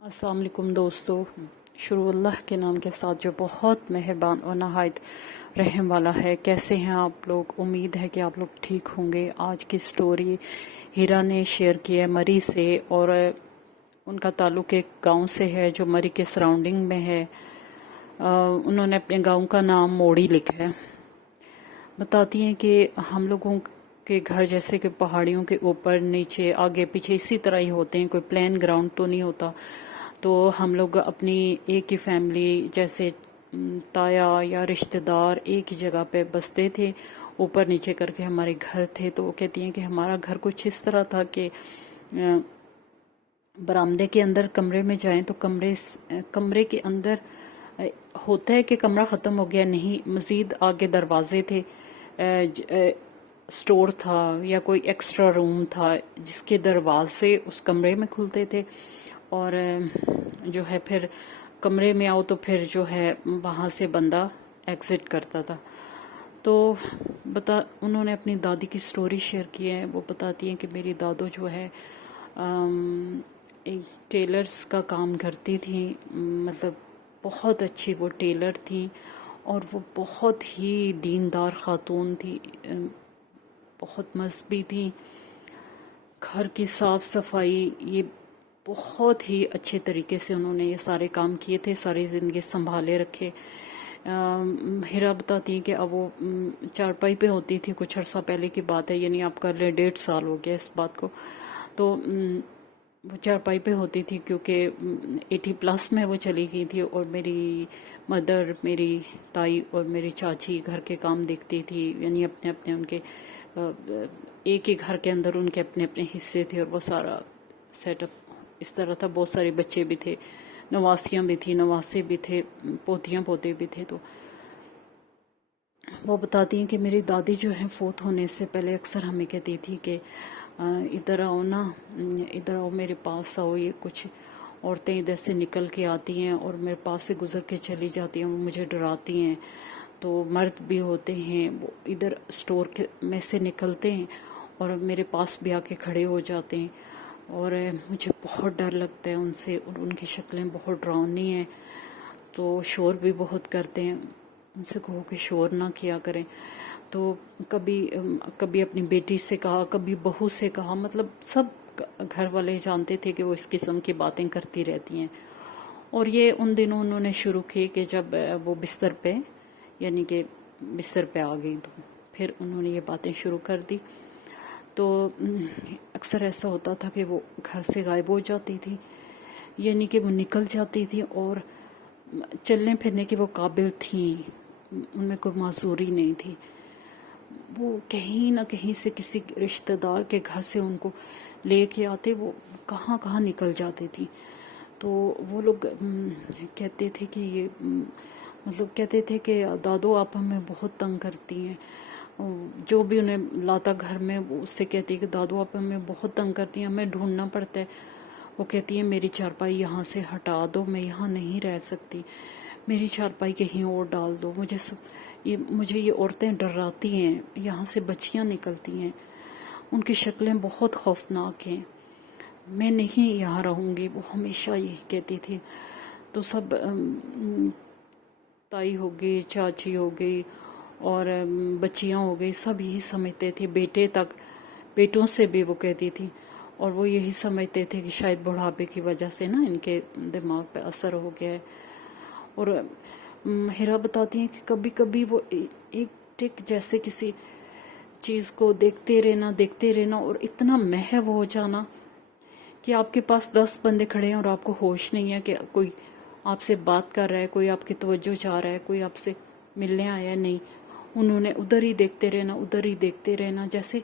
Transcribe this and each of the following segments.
अस्सलाम वालेकुम दोस्तों। शुरू अल्लाह के नाम के साथ जो बहुत मेहरबान और नहायत रहम वाला है। कैसे हैं आप लोग? उम्मीद है कि आप लोग ठीक होंगे। आज की स्टोरी हीरा ने शेयर की है मरी से, और उनका ताल्लुक़ एक गांव से है जो मरी के सराउंडिंग में है। उन्होंने अपने गांव का नाम मोड़ी लिखा है। बताती हैं कि हम लोगों के घर जैसे कि पहाड़ियों के ऊपर नीचे आगे पीछे इसी तरह ही होते हैं, कोई प्लेन ग्राउंड तो नहीं होता। तो हम लोग अपनी एक ही फैमिली जैसे ताया या रिश्तेदार एक ही जगह पे बसते थे, ऊपर नीचे करके हमारे घर थे। तो वो कहती हैं कि हमारा घर कुछ इस तरह था कि बरामदे के अंदर कमरे में जाएं तो कमरे के अंदर होता है कि कमरा ख़त्म हो गया, नहीं, मज़ीद आगे दरवाजे थे, स्टोर था या कोई एक्स्ट्रा रूम था जिसके दरवाजे उस कमरे में खुलते थे। और जो है फिर कमरे में आओ तो फिर जो है वहाँ से बंदा एग्ज़िट करता था। तो उन्होंने अपनी दादी की स्टोरी शेयर की है। वो बताती हैं कि मेरी दादो जो है एक टेलर्स का काम करती थी, मतलब बहुत अच्छी वो टेलर थी, और वो बहुत ही दीनदार खातून थी, बहुत मज़हबी थी। घर की साफ़ सफाई ये बहुत ही अच्छे तरीके से उन्होंने ये सारे काम किए थे, सारी ज़िंदगी संभाले रखे। हिरा बताती हैं कि अब वो चारपाई पे होती थी, कुछ अर्सा पहले की बात है, यानी आप कर लें 1.5 साल हो गया इस बात को। तो वो चारपाई पे होती थी क्योंकि 80+ में वो चली गई थी, और मेरी मदर, मेरी ताई और मेरी चाची घर के काम देखती थी, यानी अपने अपने उनके एक ही घर के अंदर उनके अपने अपने हिस्से थे, और वो सारा सेटअप इस तरह था। बहुत सारे बच्चे भी थे, नवासियाँ भी थी, नवासे भी थे, पोतियाँ पोते भी थे। तो वो बताती हैं कि मेरी दादी जो है फोत होने से पहले अक्सर हमें कहती थी कि इधर आओ ना, इधर आओ, मेरे पास आओ। ये कुछ औरतें इधर से निकल के आती हैं और मेरे पास से गुजर के चली जाती हैं, वो मुझे डराती हैं। तो मर्द भी होते हैं, वो इधर स्टोर के में से निकलते हैं और मेरे पास भी आके खड़े हो जाते हैं, और मुझे बहुत डर लगता है उनसे, और उनकी शक्लें बहुत डरावनी हैं। तो शोर भी बहुत करते हैं, उनसे कहो कि शोर ना किया करें। तो कभी कभी अपनी बेटी से कहा, कभी बहू से कहा, मतलब सब घर वाले जानते थे कि वो इस किस्म की बातें करती रहती हैं। और ये उन दिनों उन्होंने शुरू की कि जब वो बिस्तर पे, यानी कि बिस्तर पे आ गई, तो फिर उन्होंने ये बातें शुरू कर दी। तो अक्सर ऐसा होता था कि वो घर से गायब हो जाती थी, यानी कि वो निकल जाती थी, और चलने फिरने की वो काबिल थी, उनमें कोई मासूरी नहीं थी। वो कहीं ना कहीं से किसी रिश्तेदार के घर से उनको लेके आते, वो कहाँ कहाँ निकल जाती थी। तो वो लोग कहते थे कि ये मतलब कहते थे कि दादो आप हमें बहुत तंग करती हैं। जो भी उन्हें लाता घर में वो उससे कहती है कि दादो आप हमें बहुत तंग करती हैं, हमें ढूंढना पड़ता है। वो कहती है मेरी चारपाई यहाँ से हटा दो, मैं यहाँ नहीं रह सकती, मेरी चारपाई कहीं और डाल दो। मुझे ये औरतें डराती हैं, यहाँ से बच्चियाँ निकलती हैं, उनकी शक्लें बहुत खौफनाक हैं, मैं नहीं यहाँ रहूँगी। वो हमेशा यही कहती थी। तो सब ताई हो गई, चाची हो गई, और बच्चियाँ हो गई, सब यही समझते थे, बेटे तक, बेटों से भी वो कहती थी। और वो यही समझते थे कि शायद बुढ़ापे की वजह से ना इनके दिमाग पे असर हो गया है। और हिरा बताती हैं कि कभी कभी वो एक टिक जैसे किसी चीज़ को देखते रहना और इतना महव हो जाना कि आपके पास 10 बंदे खड़े हैं और आपको होश नहीं है कि कोई आपसे बात कर रहा है, कोई आपकी तवज्जो चाह रहा है, कोई आपसे मिलने आया है, नहीं। उन्होंने उधर ही देखते रहना, जैसे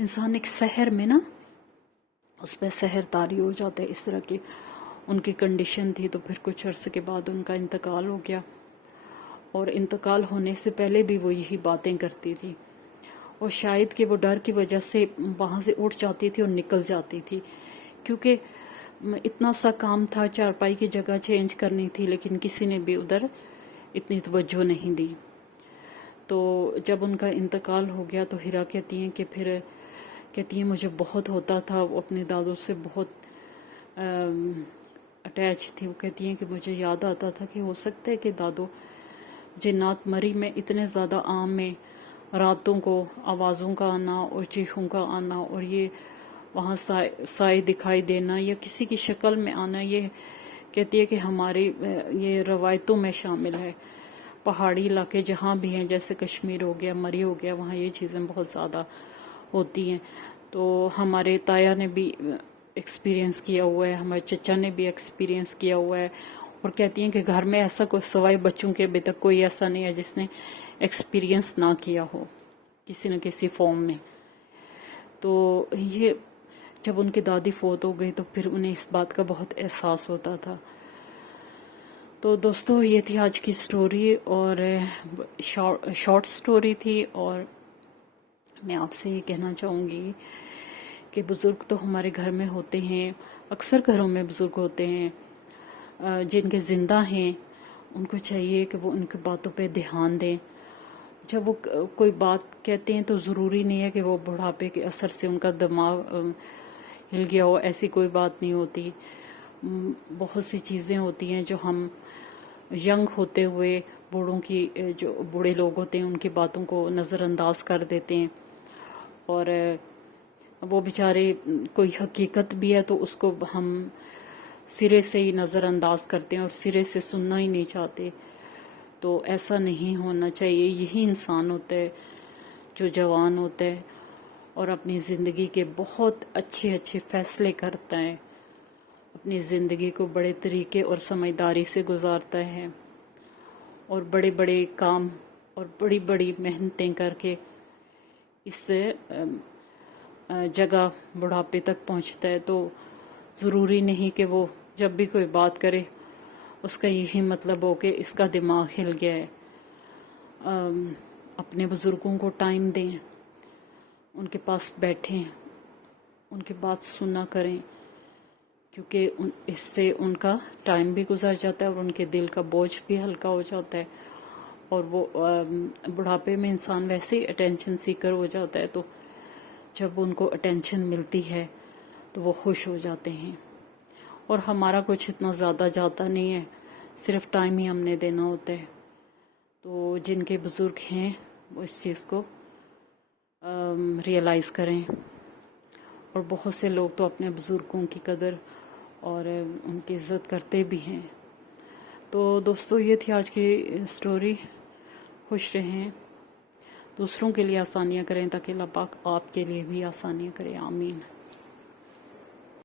इंसान एक शहर में ना उस पर सहर तारी हो जाता है, इस तरह की उनकी कंडीशन थी। तो फिर कुछ अर्से के बाद उनका इंतकाल हो गया, और इंतकाल होने से पहले भी वो यही बातें करती थी, और शायद कि वो डर की वजह से वहाँ से उठ जाती थी और निकल जाती थी, क्योंकि इतना सा काम था, चारपाई की जगह चेंज करनी थी, लेकिन किसी ने भी उधर इतनी तवज्जो नहीं दी। तो जब उनका इंतकाल हो गया तो हिरा कहती हैं कि फिर कहती हैं मुझे बहुत होता था, वो अपने दादू से बहुत اٹیچ تھی. وہ کہتی ہیں کہ مجھے یاد آتا تھا کہ ہو سکتا ہے کہ دادو جنات مری میں اتنے زیادہ عام میں راتوں کو آوازوں کا آنا اور چیخوں کا آنا اور یہ وہاں سائے دکھائی دینا یا کسی کی شکل میں آنا، یہ کہتی ہے کہ ہماری یہ روایتوں میں شامل ہے. پہاڑی علاقے جہاں بھی ہیں، جیسے کشمیر ہو گیا، مری ہو گیا، وہاں یہ چیزیں بہت زیادہ ہوتی ہیں. تو ہمارے تایا نے بھی ایکسپیرینس کیا ہوا ہے، ہمارے چچا نے بھی ایکسپیرینس کیا ہوا ہے، اور کہتی ہیں کہ گھر میں ایسا کوئی سوائے بچوں کے ابھی تک کوئی ایسا نہیں ہے جس نے ایکسپیرینس نہ کیا ہو کسی نہ کسی فارم میں. تو یہ جب ان کی دادی فوت ہو گئی تو پھر انہیں اس بات کا بہت احساس ہوتا تھا. تو دوستو یہ تھی آج کی سٹوری، اور شارٹ سٹوری تھی. اور میں آپ سے یہ کہنا چاہوں گی کہ بزرگ تو ہمارے گھر میں ہوتے ہیں، اکثر گھروں میں بزرگ ہوتے ہیں. جن کے زندہ ہیں ان کو چاہیے کہ وہ ان کی باتوں پہ دھیان دیں. جب وہ کوئی بات کہتے ہیں تو ضروری نہیں ہے کہ وہ بڑھاپے کے اثر سے ان کا دماغ ہل گیا ہو، ایسی کوئی بات نہیں ہوتی. بہت سی چیزیں ہوتی ہیں جو ہم ینگ ہوتے ہوئے بوڑھوں کی، جو بوڑھے لوگ ہوتے ہیں ان کی باتوں کو نظر انداز کر دیتے ہیں، اور وہ بیچارے کوئی حقیقت بھی ہے تو اس کو ہم سرے سے ہی نظر انداز کرتے ہیں اور سرے سے سننا ہی نہیں چاہتے. تو ایسا نہیں ہونا چاہیے. یہی انسان ہوتا ہے جو جوان ہوتا ہے اور اپنی زندگی کے بہت اچھے اچھے فیصلے کرتا ہے، اپنی زندگی کو بڑے طریقے اور سمجھداری سے گزارتا ہے، اور بڑے بڑے کام اور بڑی بڑی محنتیں کر کے اس جگہ بڑھاپے تک پہنچتا ہے. تو ضروری نہیں کہ وہ جب بھی کوئی بات کرے اس کا یہی مطلب ہو کہ اس کا دماغ ہل گیا ہے. اپنے بزرگوں کو ٹائم دیں، ان کے پاس بیٹھیں، ان کی بات سنا کریں، کیونکہ اس سے ان کا ٹائم بھی گزر جاتا ہے اور ان کے دل کا بوجھ بھی ہلکا ہو جاتا ہے. اور وہ بڑھاپے میں انسان ویسے ہی اٹینشن سیکر ہو جاتا ہے، تو جب ان کو اٹینشن ملتی ہے تو وہ خوش ہو جاتے ہیں. اور ہمارا کچھ اتنا زیادہ جاتا نہیں ہے، صرف ٹائم ہی ہم نے دینا ہوتا ہے. تو جن کے بزرگ ہیں وہ اس چیز کو ریئلائز کریں. اور بہت سے لوگ تو اپنے بزرگوں کی قدر اور ان کی عزت کرتے بھی ہیں. تو دوستو یہ تھی آج کی سٹوری. خوش رہیں، دوسروں کے لیے آسانیاں کریں تاکہ اللہ پاک آپ کے لیے بھی آسانیاں کرے. آمین.